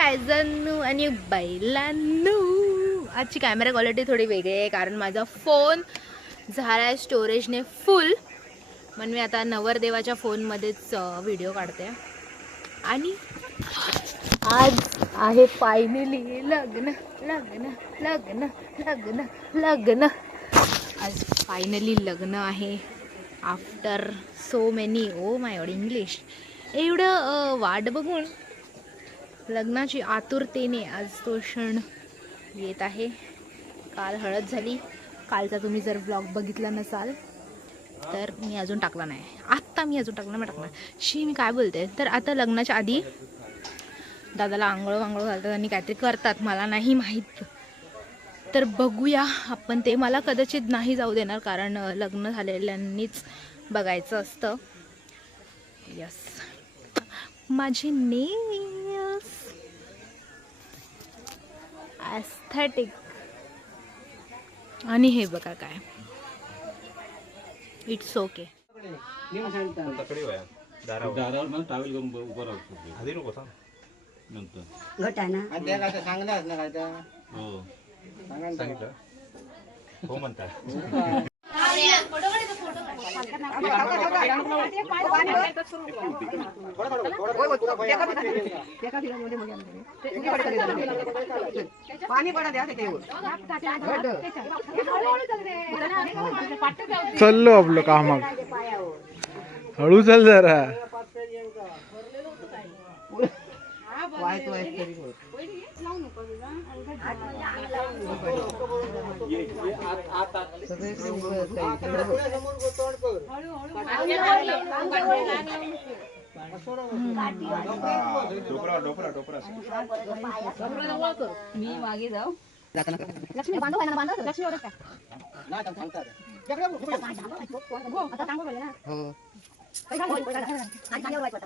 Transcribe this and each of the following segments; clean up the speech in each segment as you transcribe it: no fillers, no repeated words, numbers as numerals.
गायजांनो आणि बैलांनो, आजची camera quality थोडी वेगळी आहे कारण माझा फोन झाला आहे स्टोरेजने फुल. म्हणून मी आता नवरदेवाच्या फोनमध्येच व्हिडिओ काढते. आणि आज आहे फायनली लग्न लग्न लग्न लग्न लग्न. आज फायनली लग्न आहे after so many, oh my God English, एवढं वाट बघून लग्नाची आतुरतेने आज तो क्षण येत आहे. काल हळद झाली. कालचा तुम्ही जर व्लॉग बघितला नसाल तर मी अजून टाकला नाही. आत्ता मी अजून टाकला, मी टाकणार मी काय बोलते. तर आता लग्नाच्या आधी दादाला आंघोळ वांघोळ घालतात आणि काहीतरी करतात, मला नाही माहीत. तर बघूया आपण ते. मला कदाचित नाही जाऊ देणार कारण लग्न झालेल्यांनीच बघायचं असतं. यस, माझे नेल्स एस्थेटिक. आणि हे बघा काय, इट्स ओके. हो म्हणतात. चाललो आपलं कामाक, हळू चल जरा. मी मागे जाऊ. लक्ष्मी बांधव आहे ना, बांधव लक्ष्मी ओरडत का नाही तर सांगतात आता सांगू बोलले ना. हो आज चांगलं वाटतं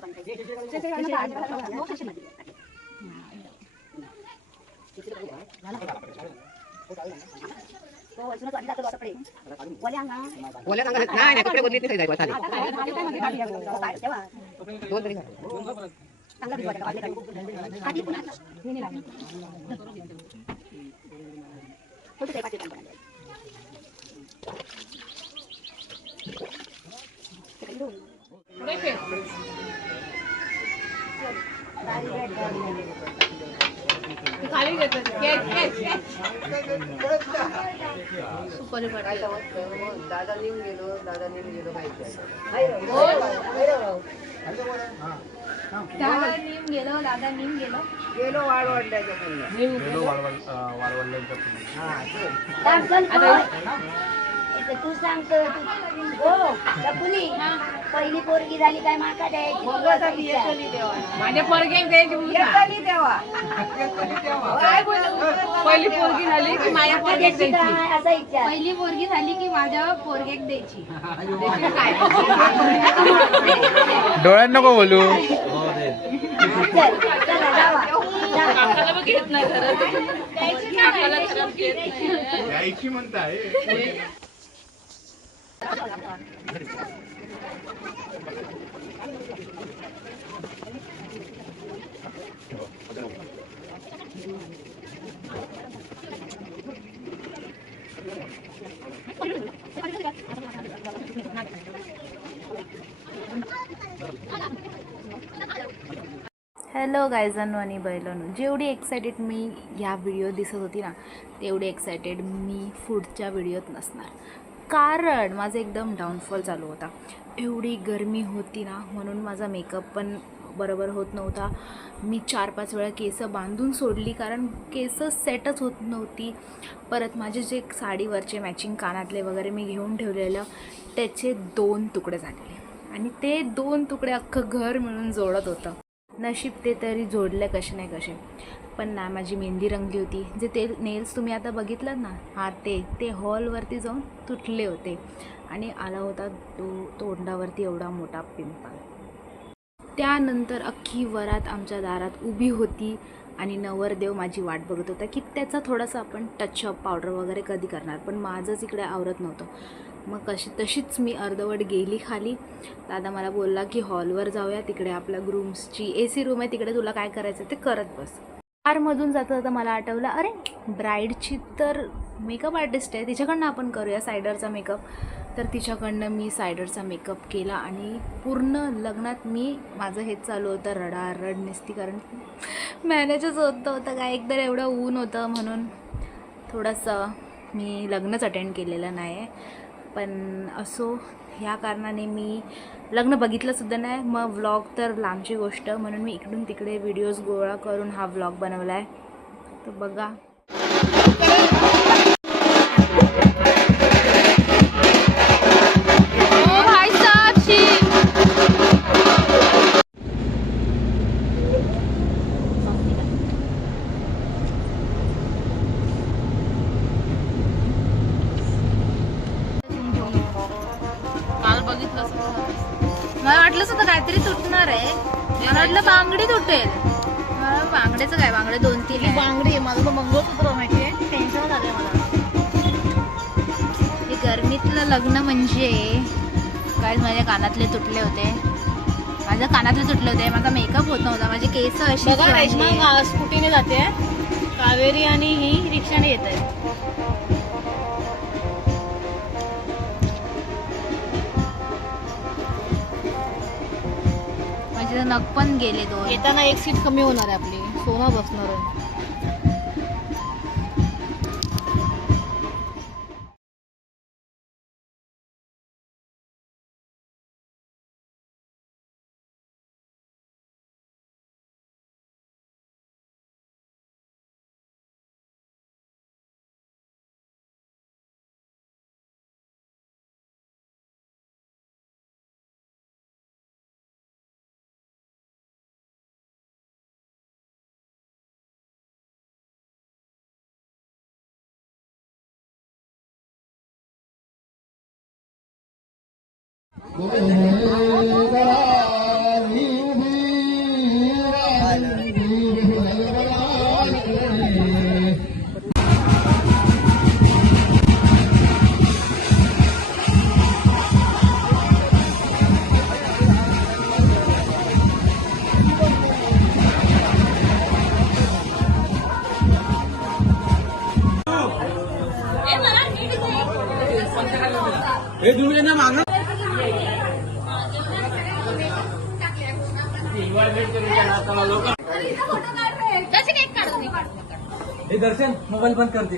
पण दादा नेऊन गेलो गेलो वाळवंड्याच्या तू सांगतो पुली पहिली पोरगी झाली काय माका द्यायची, माझ्या पोरग्याक द्यायची पहिली पोरगी झाली की माझ्या पोरग्याक द्यायची. असा इच्छा पहिली पोरगी झाली की माझ्या पोरग्याक द्यायची. डोळ्यात नको बोलू. घेत नाही यायची म्हणताय. हॅलो गायजांनो आणि बैलांनो, जेवढी एक्सायटेड मी ह्या व्हिडिओ दिसत होती ना, तेवढी एक्सायटेड मी पुढच्या व्हिडिओत नसणार. कारण माझा एकदम डाऊनफॉल चालू होता. एवढी गरमी होती ना, म्हणून माझा मेकअप पण बरोबर होत नव्हता. मी 4-5 वेळा केस बांधून सोडली कारण केस सेटच होत नव्हती. परत माझे जे साडीवरचे मॅचिंग कानातले वगैरे मी घेऊन ठेवलेलं, त्याचे 2 तुकडे झालेले आणि ते 2 तुकडे अख्खं घर मिळून जोडत होतं. नशीब ते तरी जोडले कसे नाही कसे. पण ना, माझी मेहंदी रंगली होती. जे ते नेल्स तुम्ही आता बघितलं ना, हा ते हॉलवरती जाऊन तुटले होते आणि आला होता तोंडावरती एवढा मोठा पिंपल. त्यानंतर अख्खी वरात आमच्या दारात उभी होती आणि नवरदेव माझी वाट बघत होता की त्याचा थोडासा आपण टचअप पावडर वगैरे कधी करणार. पण माझंच इकडे आवरत नव्हतं. मग तशीच मी अर्धवट गेली खाली. दादा मला बोलला की हॉलवर जाऊया, तिकडे आपल्या ग्रूम्सची AC रूम आहे, तिकडे तुला काय करायचं ते करत बस. कारमधून जाता जाता मला आठवलं, अरे ब्राईडची तर मेकअप आर्टिस्ट आहे, तिच्याकडनं आपण करूया सायडरचा मेकअप. तर तिच्याकडनं मी सायडरचा मेकअप केला आणि पूर्ण लग्नात माझं हेच चालू होतं, रड नसती, कारण मॅनेजच होतं काय, एकतर एवढं ऊन होतं म्हणून थोडंसं मी लग्नच अटेंड केलेलं नाही. पण असो, ह्या कारणाने मी लग्न बघितलंसुद्धा नाही. मग व्लॉग तर लांबची गोष्ट, म्हणून मी इकडून तिकडे व्हिडिओज गोळा करून हा व्लॉग बनवला आहे. तर बघा. मला वाटलंच होतं काहीतरी तुटणार आहे, मला वाटलं बांगडी तुटेल. बांगड्याचं काय, बांगडे 2-3 आहे. बांगडी माझं मंगळसूत्र माहितीये, टेन्शन झालंय मला. हे गरमीतलं लग्न म्हणजे काय, माझ्या कानातले तुटले होते, माझ्या कानातले तुटले होते, माझा मेकअप होत नव्हता, माझे केस अशी. बघा रेश्मा स्कूटीने जाते, कावेरी आणि ही रिक्षाने येत आहे. माझे नख पण गेले 2. येताना एक सीट कमी होणार आहे आपली, सोना बसणार आहे. दर्शन मोबाईल बंद करते.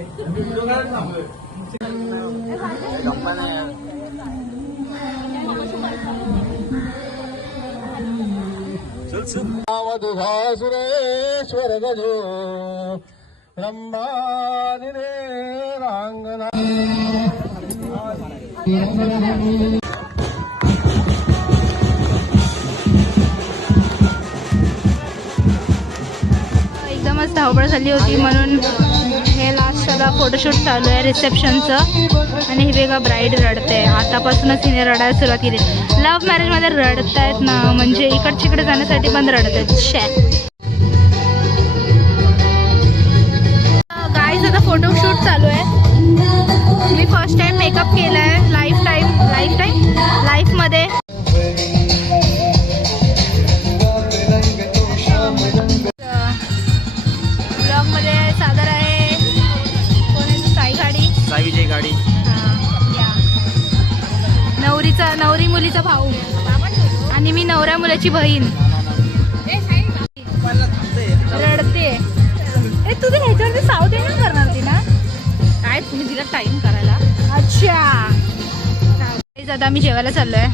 सुरेश्वर गजो ब्रह्मादिने रांगना. एकदमच धावपळ झाली होती, म्हणून हे लास्ट आता फोटोशूट चालू आहे रिसेप्शनचं. आणि ही वेगळा ब्राईड रडते, आतापासूनच हिने रडायला सुरुवात केली. लव्ह मॅरेजमध्ये रडतायत ना, म्हणजे इकडचिकडे जाण्यासाठी पण रडत आहेत. गाईज आता फोटोशूट चालू आहे. मी फर्स्ट टाइम मेकअप केला आहे लाईफमध्ये. ब्लॉगमध्ये सादर आहे साई विजय गाडी. नवरी मुलीचा भाऊ आणि मी नवऱ्या मुलाची बहीण. रडते. तुझे ह्याच्यावरती साऊथ इंडियन करणार ती ना काय, तुम्ही दिला टाइम करायला. अच्छा, आता आम्ही जेवायला चाललोय.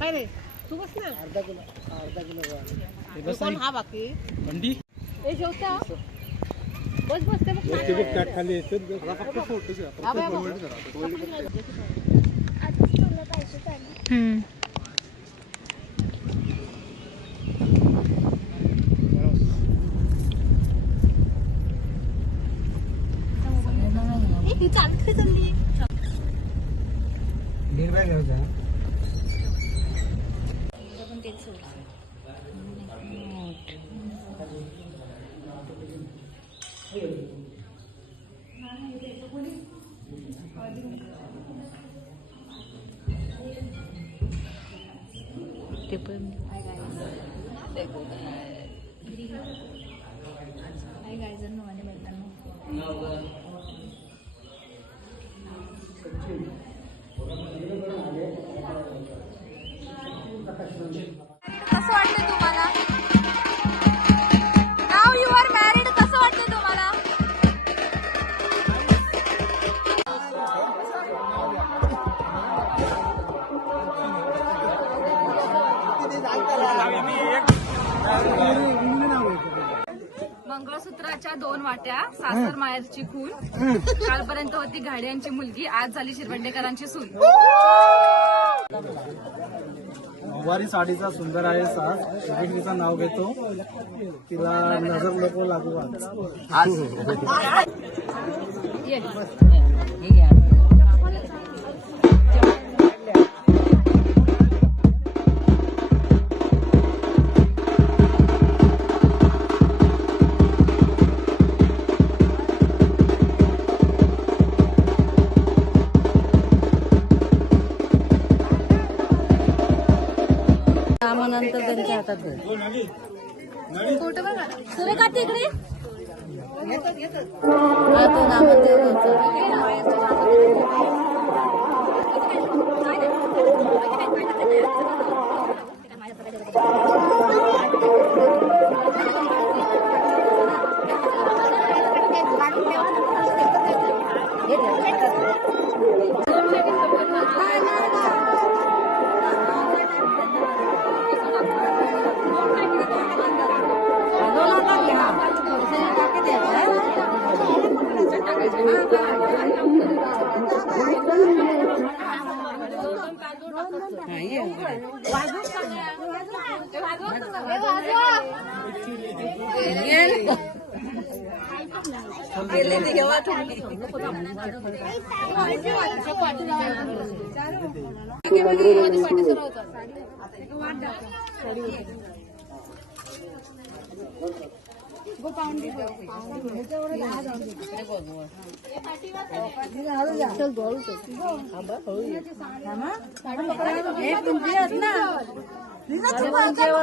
काय रे तू बस ना, अर्धा किलो हा बाकी हे जेवता बस ते खाली चालली. ते पण कसं वाटतं तुम्हाला? नाव यू आर मॅरिड कसं वाटतं तुम्हाला? मंगळसूत्राच्या 2 वाट्या, सासर माहेरची खून, कालपर्यंत होती घाड्यांची मुलगी, आज झाली शिरवंडेकरांची सून. नऊवारी साडीचा सुंदर आहे साज. तिचं नाव घेतो, तिला नजर नको लागू आज. कामानंतर त्यांच्या हातात दे. सूर्यकांत तिकडे आता नामदेव यांचं.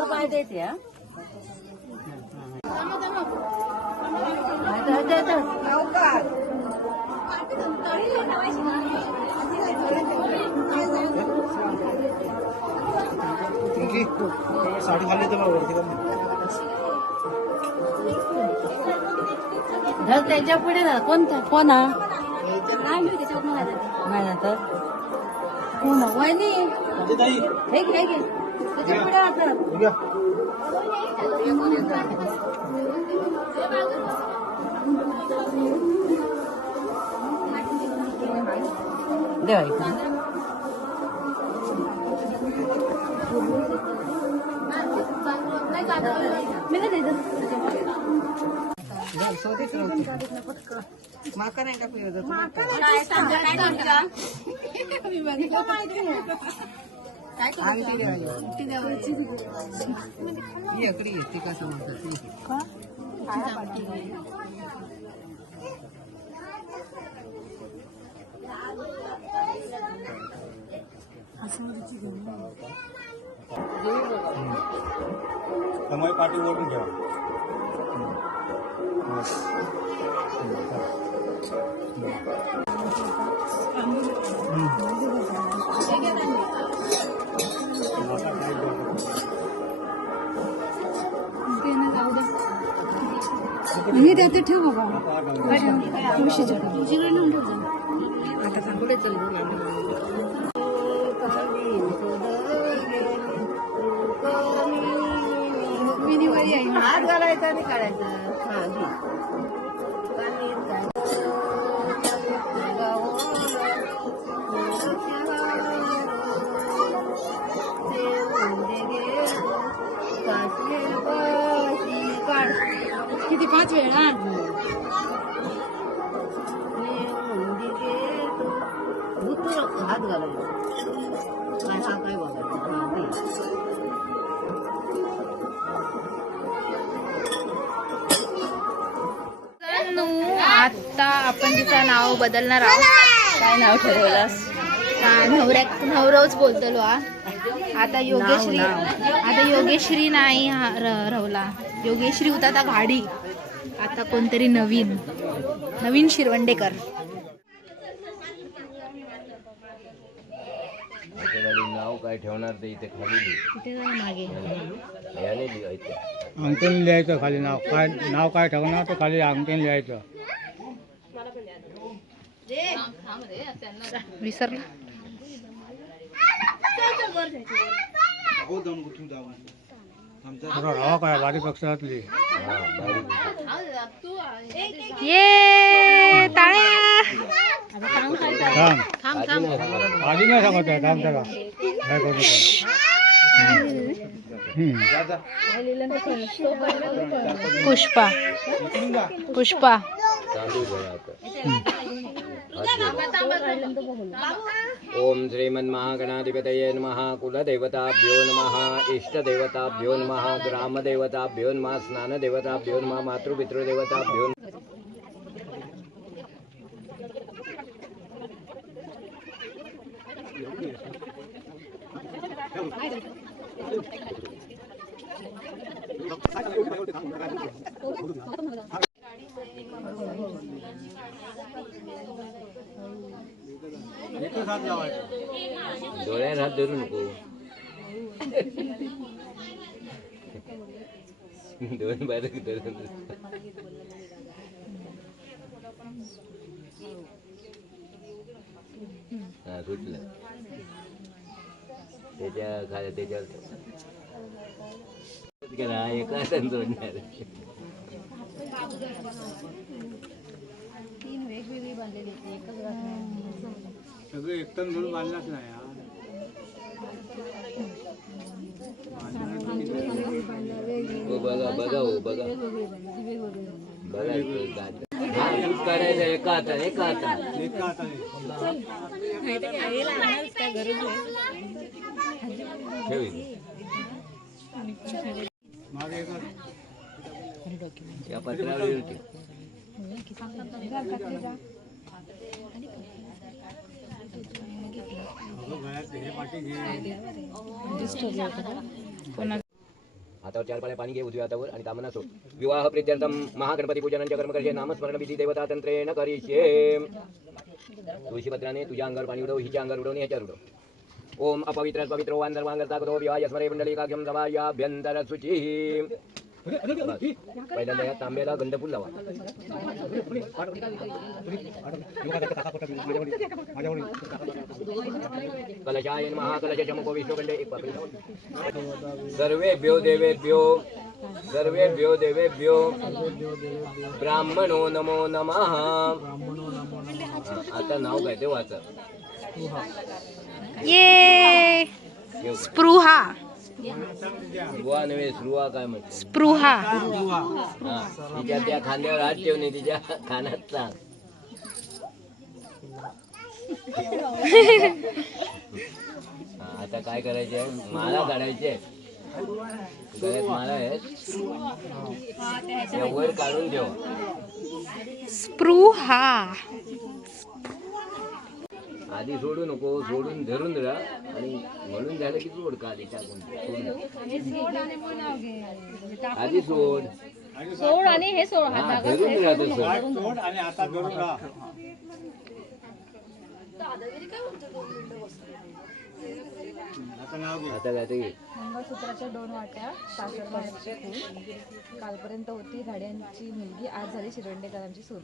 पाय देते. साडी घालली तर वरती धर त्याच्या पुढे ना. कोणता कोणा नाही ना तर कोण वहिनी हे घे घे त्याच्या पुढे वाटत. देवा माका नाही टाकली होतं. कसं म्हणतात त्यामुळे पाठी ओढून घ्या. मी त्यात ठेव बाबा. आता पुढे चल. हात घालायचा आणि काढायचं. किती 5 वेळा हात घालायचा. हा काय आता आपण तिचं नाव बदलणार आहोत. काय नाव ठरवलंस? नवरच बोलतलो हा. आता योगेश्री नाही रवला. योगेश्री होता आता गाडी. आता कोणतरी नवीन शिरवंडेकर. नाव काय ठेवणार ते इथे खाली तिथे जा मागे. याने लिहायचं. अंगठ्याने लिहायचं खाली नाव काय ठेवणार तर खाली अंगठ्याने लिहायचं. विसरला. रवा काय बारी पक्षातली. ये टाळ्या. थांब आधी नाही सांगत आहे. थांब त्याला काय करू नका. पुष्पा ओम श्रीमन्महागणाधिपतये नमः. कुलदेवताभ्यो नमः. इष्टदेवताभ्यो नमः. ग्रामदेवताभ्यो नमः. स्नानदेवताभ्यो नमः. मातृपितृदेवताभ्यो नमः. एकच हात लावायचा. डोळ्यात हात धरू नको. दोन बारीक धरून. हा सुटलं. त्याच्यावर एका हाताने जोडणार. सगळं एकटं म्हणून बांधलाच नाही हा. बघा करायचं एका हाताने. एका हाताने मागे एकच. या पत्रावर होती. हातावर 4 पाण्या पाणी घे उजव्या हातावर आणि तामना सोड. विवाह प्रीत्यर्थम महागणपती पूजनांच्या कर्मकर्षे नामस्मरण विधी देवता तंत्रेण करिष्ये. तुळशीपत्राने तुझ्या अंगावर पाणी उडव. हिच्या अंगावर उडवणे ह्याच्यावर उडव. ओम अपवित्र पवित्रो वांदर्वांगता करो विवाह स्मरे मंडलिकाख्यम समायाभ्यंतर शुचिः. पहिल्यांदा या तांब्याला गंधफूल लावा. कलशाय नमः. कलशचमुखो विष्णुखंडे. एक पाकळी लावा. सर्वेभ्यो देवेभ्यो ब्राह्मणो नमो नमः. आता नाव काय ते वाचा. ये स्पृहा. बुवा नव्हे स्रुवा काय म्हणते. स्पृहा. हा तिच्या त्या खांद्यावर हात ठेवणे तिच्या खाण्यात सांग. आता काय करायचे. माळा काढायचे. गळ्यात माळा आहे वर काढून ठेव. स्पृहा. आधी सोडू नको. सोडून धरून राहा आणि म्हणून झालं की सोड. का आधी टाकून आधी सोड. आणि हे सोड. हा धरून राहतो सर. सोड आणि हातात धरून राहा. आता नाव घे. आता काय ते घे. मंगळसूत्राच्या 2 वाट्या सासर माहेरचे खून. कालपर्यंत होती घाड्यांची मुलगी. आज झाली शिरवंडेकरांची सून.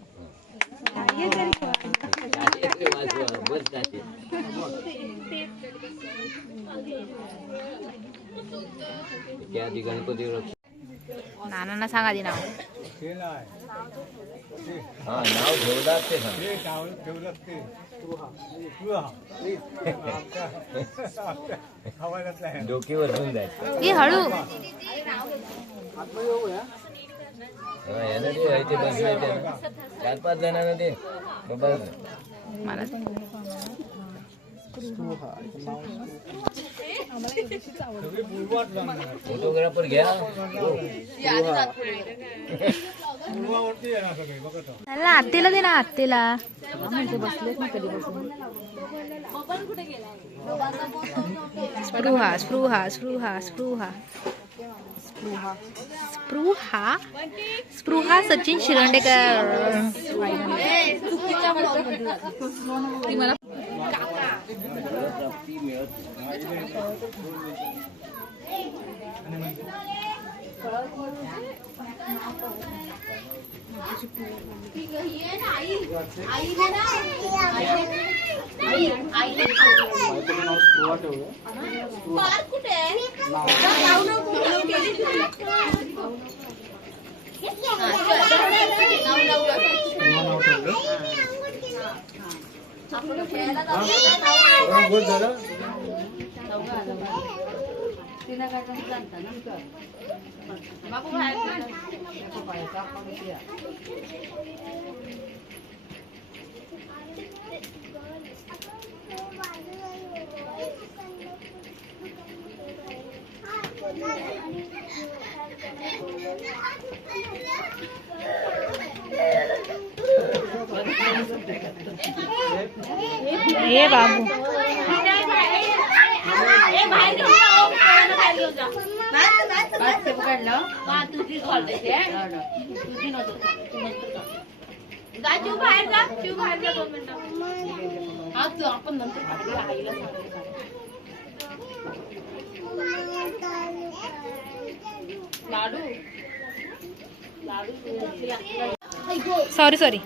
बस टाके. त्या आधी गणपती नानांना सांगा आधी नाव. ते नाही. हा नाव ठेवलात ते सांग. ते ठेवलं ते. डोकीवर घेऊन जायचं. ही हळू. यानं ते ते बसवायचे 4-5 जणांना ते बघ. मला फोटोग्राफर घ्या. त्याला आत्तीला दे ना आत्तीला. स्पृहा स्पृहा स्पृहा स्पृहा स्पृहा स्पृहा सचिन शिरंडेकर. ये बाबू सॉरी सॉरी.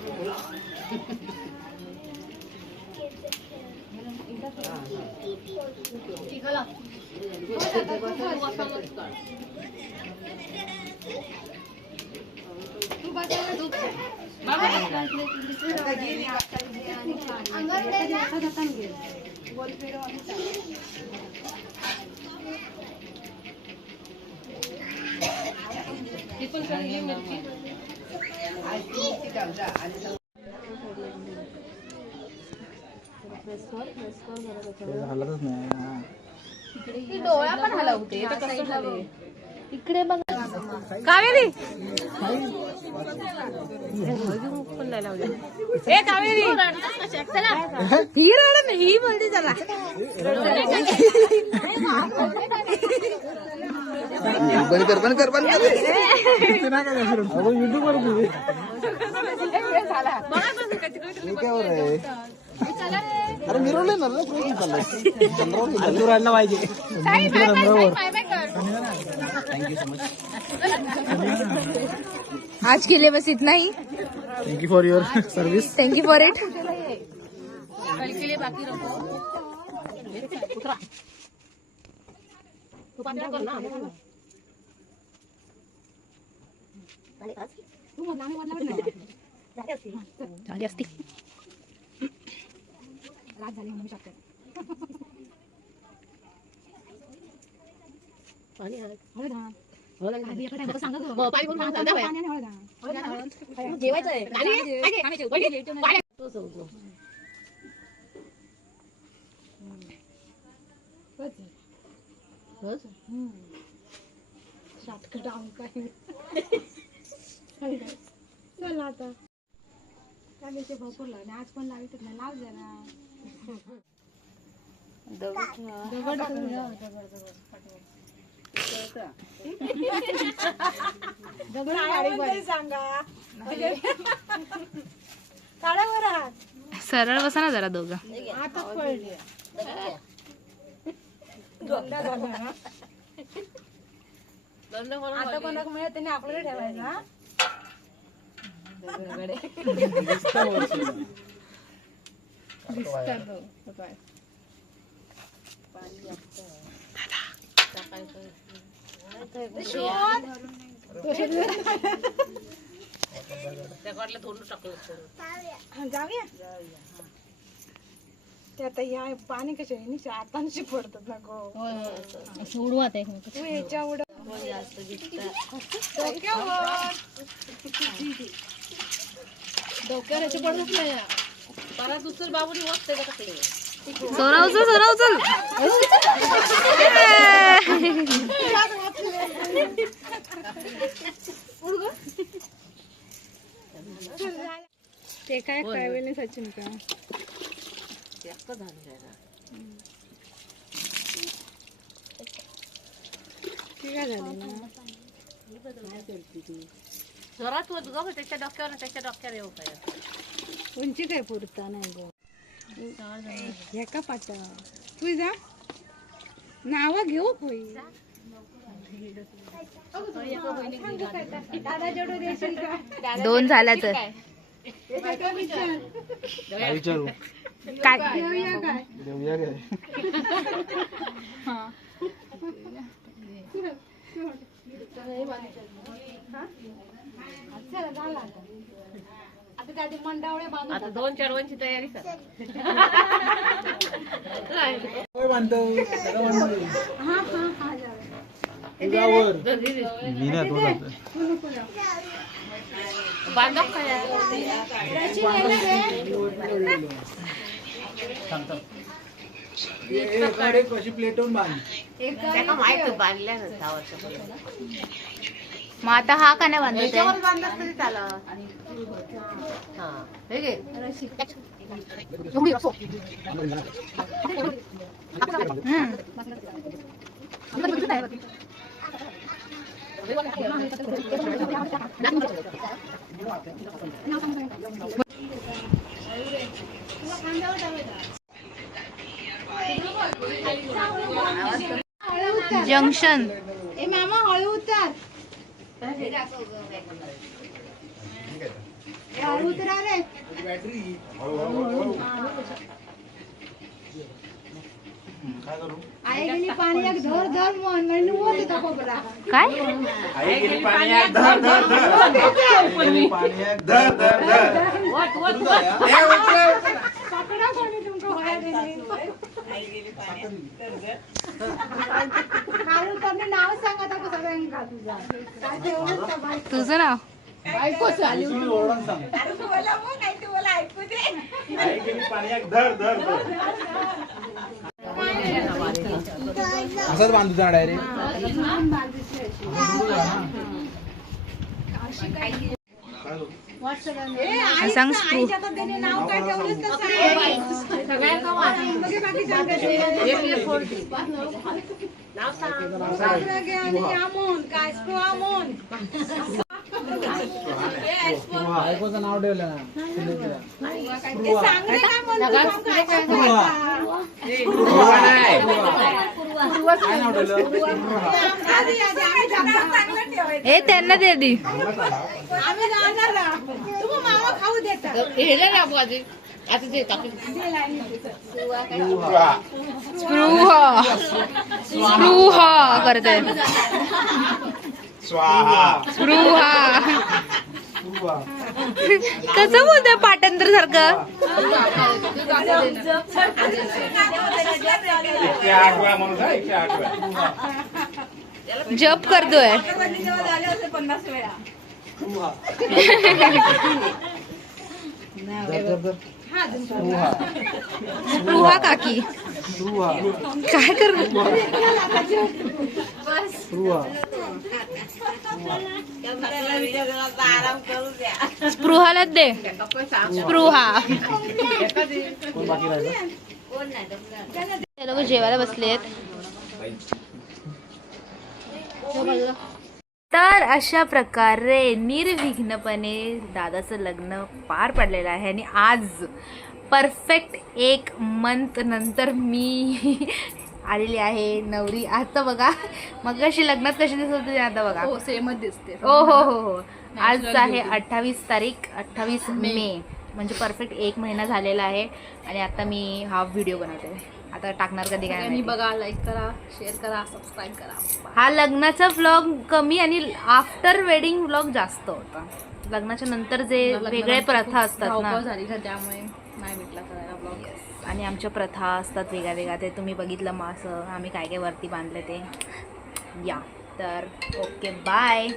हलतच नाही. डोळा पण हलवते. इकडे बघ कावेरी. ए कावेरी ही रड ही बोलते चला. बंद कर युट्यूब वर अरे मिरवलंय ना पाहिजे. Thank you so much. आज के लिए बस इतना ही. Thank you for your service. Thank you for it. कल के लिए बाकी रखो. झाली असती. आज पण लावित लाव जरा. सरळ बसा ना जरा दोघं. आता कोणाक मिळत त्यांनी आपल्याला ठेवायचा. जाऊया ते आता या पाणी कशा आताशी पडतात ना गो. उडवात आहे तू ह्याच्या उड डोक्यावर ह्याच्या पडत नाही. परत उचल बाबूनी वाचते का ते. सोना उचल सोना उचल. ते काय काय सचिन का जोरात होत ग त्याच्या डोक्यावर येऊ काय उंची काय पुरता नाही गो एका पाटा तू जा नाव घेऊ होई दोन झाल्या तर विचारू काय देऊया काय आता 2-4 वर्षांची तयारी कर होय म्हणतो त्याला म्हणतो तुझ्यावर मी नाही तो जातो बांधव काय कशी प्लेटून बांध त्याला माहिती बांधल्या ना 6 वर्षापूर्वी मग आता हा का नाही बांधत त्याच्यावर आहे? बांधलं तरी चालत हा हे घे जंक्शन मामा हळू उतर हळू उतरा रे आई गेली पाणी एक धर धर मन म्हणजे वर येतो कोपरा काय पकडा कोणी तुमका होया देणे खाली उतरणे नाव सांग आता कसं सगळ्यांका तुझा काय ते एवढंच का बाई तुझं नाव बायको चालली होती ओरडून सांग असंच बांधू डायरेक्ट सांग स्क्रू नाव काय ठेवलंस तर सांग सगळ्यांना बाकी नाव सांग आणि आमोन काय स्क्रू आमोन बायकोचं नाव ठेवलं ना ते सांग रे काय म्हणतो काय नाव ठेवलं ए त्यांना दे दी आम्ही जाणार ना तुम्ही मामा खाऊ देता स्पृहा स्पृहा करते स्पृहा कसं बोलतोय पाठांतर सारखं जप करतोय स्पृहा काकी काय कर स्पृहाला दे स्पृहा ते लोक जेवायला बसलेत तर अशा प्रकारे निर्विघ्नपणे दादाचं लग्न पार पडलेलं आहे आणि आज परफेक्ट 1 मंथ नंतर मी आलेली आहे नवरी. आता बघा मग कशी लग्नात कशी दिसत होती आता बघा हो सेमच दिसते हो हो हो हो. आज आहे 28 तारीख 28 मे म्हणजे परफेक्ट 1 महिना झालेला आहे आणि आता मी हा व्हिडिओ बनवते. आता टाकणार कधी काय माहिती. बघा लाईक करा शेअर करा सबस्क्राईब करा. हा लग्नाचा व्लॉग कमी आणि आफ्टर वेडिंग व्लॉग जास्त होता. लग्नाच्या नंतर जे वेगळे प्रथा असतात ना झाली तर त्यामुळे नाही भेटला करायला ब्लॉग. आणि आमच्या प्रथा असतात वेगळ्या वेगळ्या ते तुम्ही बघितलं मग असं आम्ही काय काय वरती बांधलं ते या. तर ओके बाय.